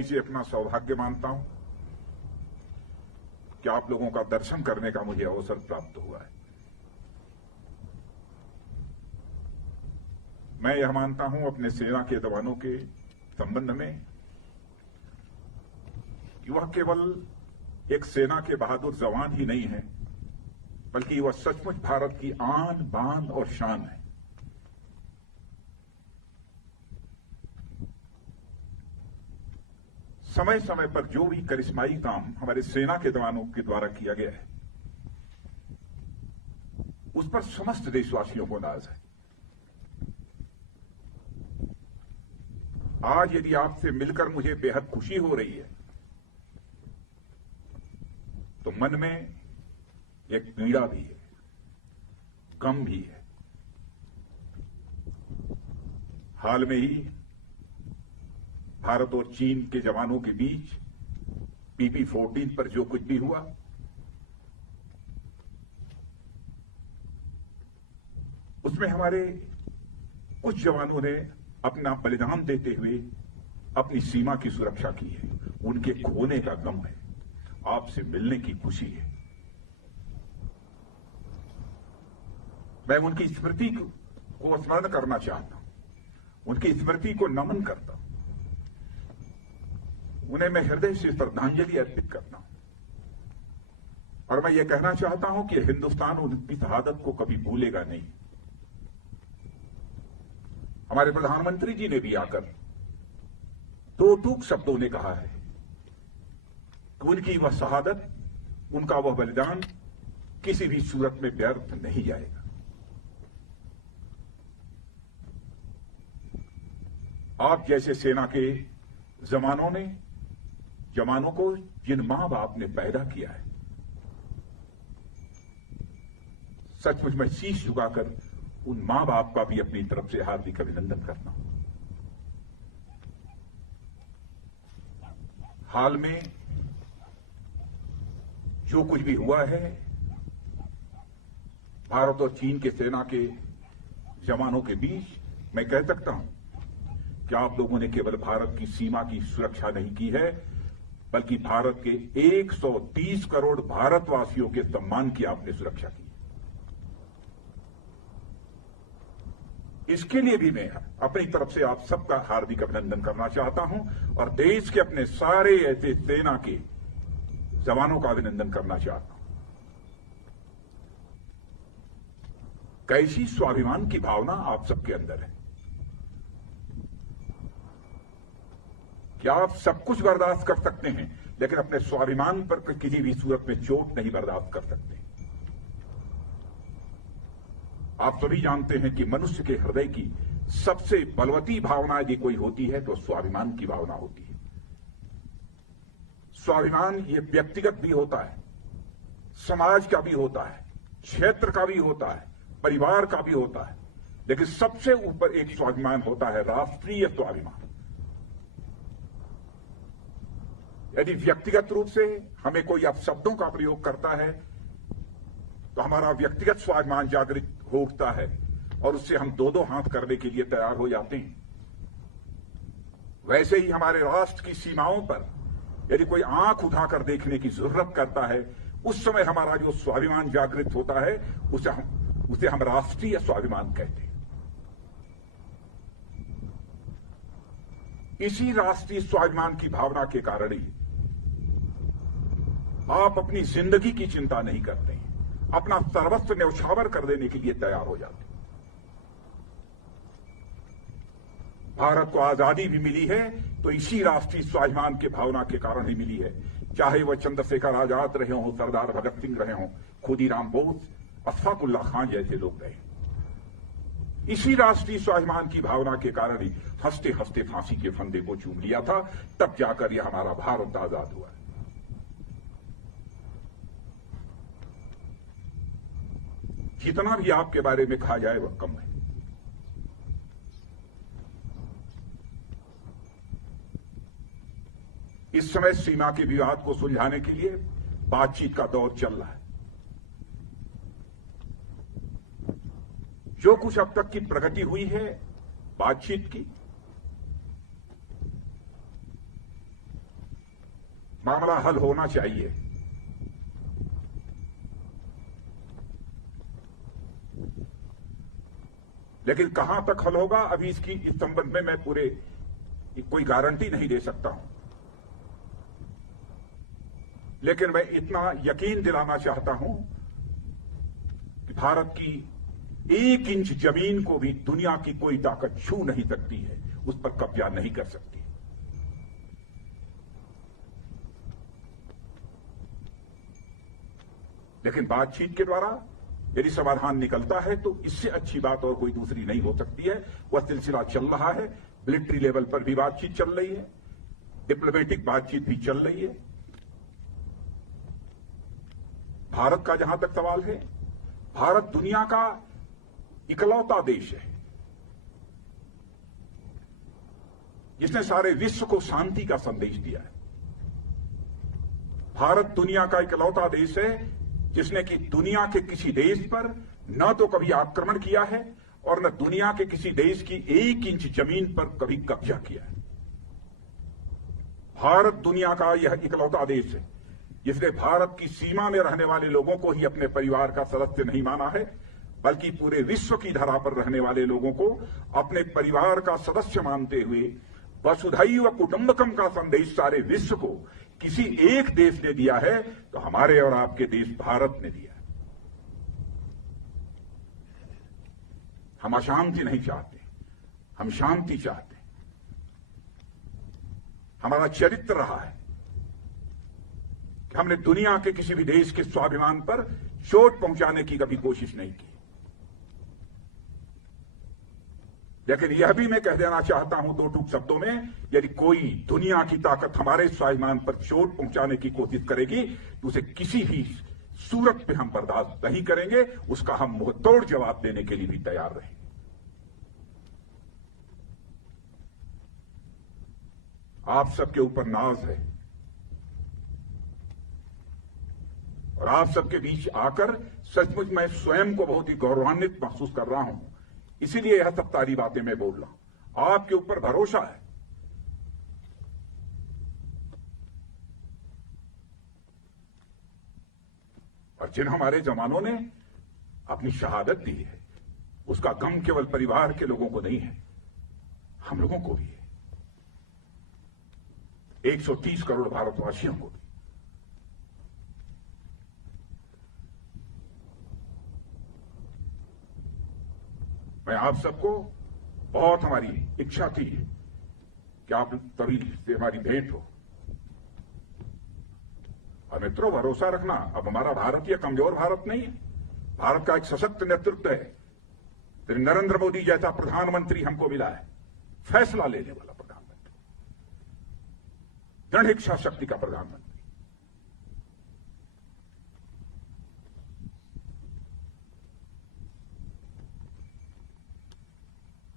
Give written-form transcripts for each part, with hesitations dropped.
इसे अपना सौभाग्य मानता हूं कि आप लोगों का दर्शन करने का मुझे अवसर प्राप्त हुआ है। मैं यह मानता हूं अपने सेना के जवानों के संबंध में कि वह केवल एक सेना के बहादुर जवान ही नहीं है, बल्कि वह सचमुच भारत की आन बान और शान है। समय समय पर जो भी करिश्माई काम हमारे सेना के जवानों के द्वारा किया गया है, उस पर समस्त देशवासियों को नाज है। आज यदि आपसे मिलकर मुझे बेहद खुशी हो रही है, तो मन में एक पीड़ा भी है, गम भी है। हाल में ही भारत और चीन के जवानों के बीच PP-14 पर जो कुछ भी हुआ, उसमें हमारे कुछ जवानों ने अपना बलिदान देते हुए अपनी सीमा की सुरक्षा की है। उनके खोने का गम है, आपसे मिलने की खुशी है। मैं उनकी स्मृति को स्मरण करना चाहता हूं, उनकी स्मृति को नमन करता हूं, उन्हें मैं हृदय से श्रद्धांजलि अर्पित करता हूं। और मैं ये कहना चाहता हूं कि हिंदुस्तान उनकी शहादत को कभी भूलेगा नहीं। हमारे प्रधानमंत्री जी ने भी आकर दो टूक शब्दों ने कहा है कि उनकी वह शहादत, उनका वह बलिदान किसी भी सूरत में व्यर्थ नहीं जाएगा। आप जैसे सेना के जवानों को जिन मां बाप ने पैदा किया है, सचमुच मैं शीश झुकाकर उन मां बाप का भी अपनी तरफ से हार्दिक अभिनंदन करता हूं। हाल में जो कुछ भी हुआ है, भारत और चीन के सेना के जवानों के बीच, मैं कह सकता हूं कि आप लोगों ने केवल भारत की सीमा की सुरक्षा नहीं की है, बल्कि भारत के 130 करोड़ भारतवासियों के सम्मान की आपने सुरक्षा की। इसके लिए भी मैं अपनी तरफ से आप सबका हार्दिक अभिनंदन करना चाहता हूं और देश के अपने सारे ऐसे सेना के जवानों का अभिनंदन करना चाहता हूं। कैसी स्वाभिमान की भावना आप सबके अंदर है। क्या आप सब कुछ बर्दाश्त कर सकते हैं, लेकिन अपने स्वाभिमान पर किसी भी सूरत में चोट नहीं बर्दाश्त कर सकते। आप सभी जानते हैं कि मनुष्य के हृदय की सबसे बलवती भावना यदि कोई होती है तो स्वाभिमान की भावना होती है। स्वाभिमान ये व्यक्तिगत भी होता है, समाज का भी होता है, क्षेत्र का भी होता है, परिवार का भी होता है, लेकिन सबसे ऊपर एक स्वाभिमान होता है, राष्ट्रीय स्वाभिमान। यदि व्यक्तिगत रूप से हमें कोई अपशब्दों का प्रयोग करता है तो हमारा व्यक्तिगत स्वाभिमान जागृत हो उठता है और उससे हम दो हाथ करने के लिए तैयार हो जाते हैं। वैसे ही हमारे राष्ट्र की सीमाओं पर यदि कोई आंख उठाकर देखने की जरूरत करता है, उस समय हमारा जो स्वाभिमान जागृत होता है उसे हम राष्ट्रीय स्वाभिमान कहते हैं। इसी राष्ट्रीय स्वाभिमान की भावना के कारण ही आप अपनी जिंदगी की चिंता नहीं करते हैं, अपना सर्वस्व न्यौछावर कर देने के लिए तैयार हो जाते हैं। भारत को आजादी भी मिली है तो इसी राष्ट्रीय स्वाभिमान के भावना के कारण ही मिली है। चाहे वह चंद्रशेखर आजाद रहे हों, सरदार भगत सिंह रहे हों, खुदीराम बोस, अशफाक उल्लाह खान जैसे लोग रहे। इसी राष्ट्रीय स्वाभिमान की भावना के कारण ही हंसते हंसते फांसी के फंदे को चूम लिया था, तब जाकर यह हमारा भारत आजाद हुआ। जितना भी आपके बारे में कहा जाए वह कम है। इस समय सीमा के विवाद को सुलझाने के लिए बातचीत का दौर चल रहा है। जो कुछ अब तक की प्रगति हुई है बातचीत की, मामला हल होना चाहिए। लेकिन कहां तक हल होगा, अभी इस संबंध में मैं पूरे कोई गारंटी नहीं दे सकता हूं। लेकिन मैं इतना यकीन दिलाना चाहता हूं कि भारत की 1 इंच जमीन को भी दुनिया की कोई ताकत छू नहीं सकती है, उस पर कब्जा नहीं कर सकती। लेकिन बातचीत के द्वारा यदि समाधान निकलता है तो इससे अच्छी बात और कोई दूसरी नहीं हो सकती है। वह सिलसिला चल रहा है, मिलिट्री लेवल पर भी बातचीत चल रही है, डिप्लोमेटिक बातचीत भी चल रही है। भारत का जहां तक सवाल है, भारत दुनिया का इकलौता देश है जिसने सारे विश्व को शांति का संदेश दिया है। भारत दुनिया का इकलौता देश है जिसने कि दुनिया के किसी देश पर न तो कभी आक्रमण किया है और न दुनिया के किसी देश की 1 इंच जमीन पर कभी कब्जा किया है। भारत दुनिया का यह इकलौता देश है जिसने भारत की सीमा में रहने वाले लोगों को ही अपने परिवार का सदस्य नहीं माना है, बल्कि पूरे विश्व की धरा पर रहने वाले लोगों को अपने परिवार का सदस्य मानते हुए वसुधैव कुटुंबकम का संदेश सारे विश्व को किसी एक देश ने दिया है तो हमारे और आपके देश भारत ने दिया है। हम अशांति नहीं चाहते, हम शांति चाहते हैं। हमारा चरित्र रहा है कि हमने दुनिया के किसी भी देश के स्वाभिमान पर चोट पहुंचाने की कभी कोशिश नहीं की। लेकिन यह भी मैं कह देना चाहता हूं 2 टूक शब्दों में, यदि कोई दुनिया की ताकत हमारे स्वाभिमान पर चोट पहुंचाने की कोशिश करेगी तो उसे किसी भी सूरत पे हम बर्दाश्त नहीं करेंगे, उसका हम मुंहतोड़ जवाब देने के लिए भी तैयार रहेंगे। आप सबके ऊपर नाज है और आप सबके बीच आकर सचमुच मैं स्वयं को बहुत ही गौरवान्वित महसूस कर रहा हूं। इसीलिए यह सब सारी बातें मैं बोल रहा हूं। आपके ऊपर भरोसा है। और जिन हमारे जवानों ने अपनी शहादत दी है उसका गम केवल परिवार के लोगों को नहीं है, हम लोगों को भी है, 130 करोड़ भारतवासियों को भी। मैं आप सबको बहुत हमारी इच्छा थी कि आप तभी से हमारी भेंट हो। और मित्रों, भरोसा रखना, अब हमारा भारत यह कमजोर भारत नहीं है। भारत का एक सशक्त नेतृत्व है। फिर नरेंद्र मोदी जैसा प्रधानमंत्री हमको मिला है, फैसला लेने वाला प्रधानमंत्री, दृढ़ इच्छा शक्ति का प्रधानमंत्री।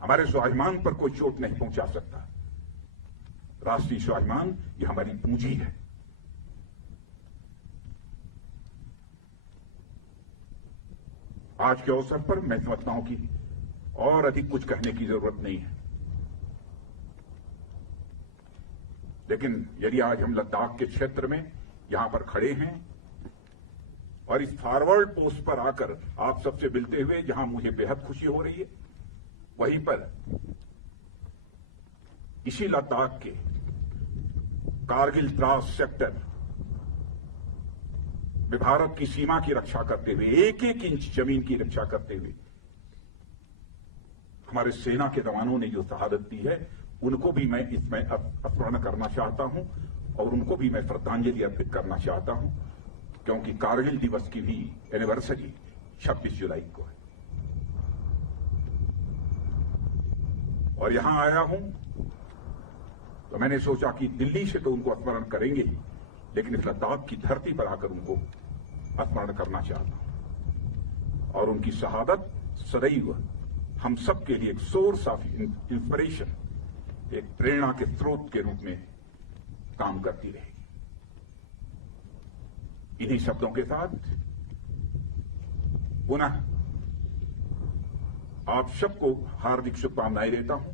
हमारे स्वाभिमान पर कोई चोट नहीं पहुंचा सकता। राष्ट्रीय स्वाभिमान ये हमारी पूंजी है। आज के अवसर पर मैं समझता हूं कि और अधिक कुछ कहने की जरूरत नहीं है। लेकिन यदि आज हम लद्दाख के क्षेत्र में यहां पर खड़े हैं और इस फॉरवर्ड पोस्ट पर आकर आप सबसे मिलते हुए जहां मुझे बेहद खुशी हो रही है, वहीं पर इसी लद्दाख के कारगिल द्रास सेक्टर में भारत की सीमा की रक्षा करते हुए, 1-1 इंच जमीन की रक्षा करते हुए हमारे सेना के जवानों ने जो शहादत दी है, उनको भी मैं इसमें स्मरण करना चाहता हूं और उनको भी मैं श्रद्धांजलि अर्पित करना चाहता हूं, क्योंकि कारगिल दिवस की भी एनिवर्सरी 26 जुलाई को है। और यहां आया हूं तो मैंने सोचा कि दिल्ली से तो उनको स्मरण करेंगे ही, लेकिन इस लद्दाख की धरती पर आकर उनको स्मरण करना चाहता हूं। और उनकी शहादत सदैव हम सबके लिए एक सोर्स ऑफ इंस्पिरेशन, एक प्रेरणा के स्रोत के रूप में काम करती रहेगी। इन्हीं शब्दों के साथ पुनः आप सबको हार्दिक शुभकामनाएं देता हूं।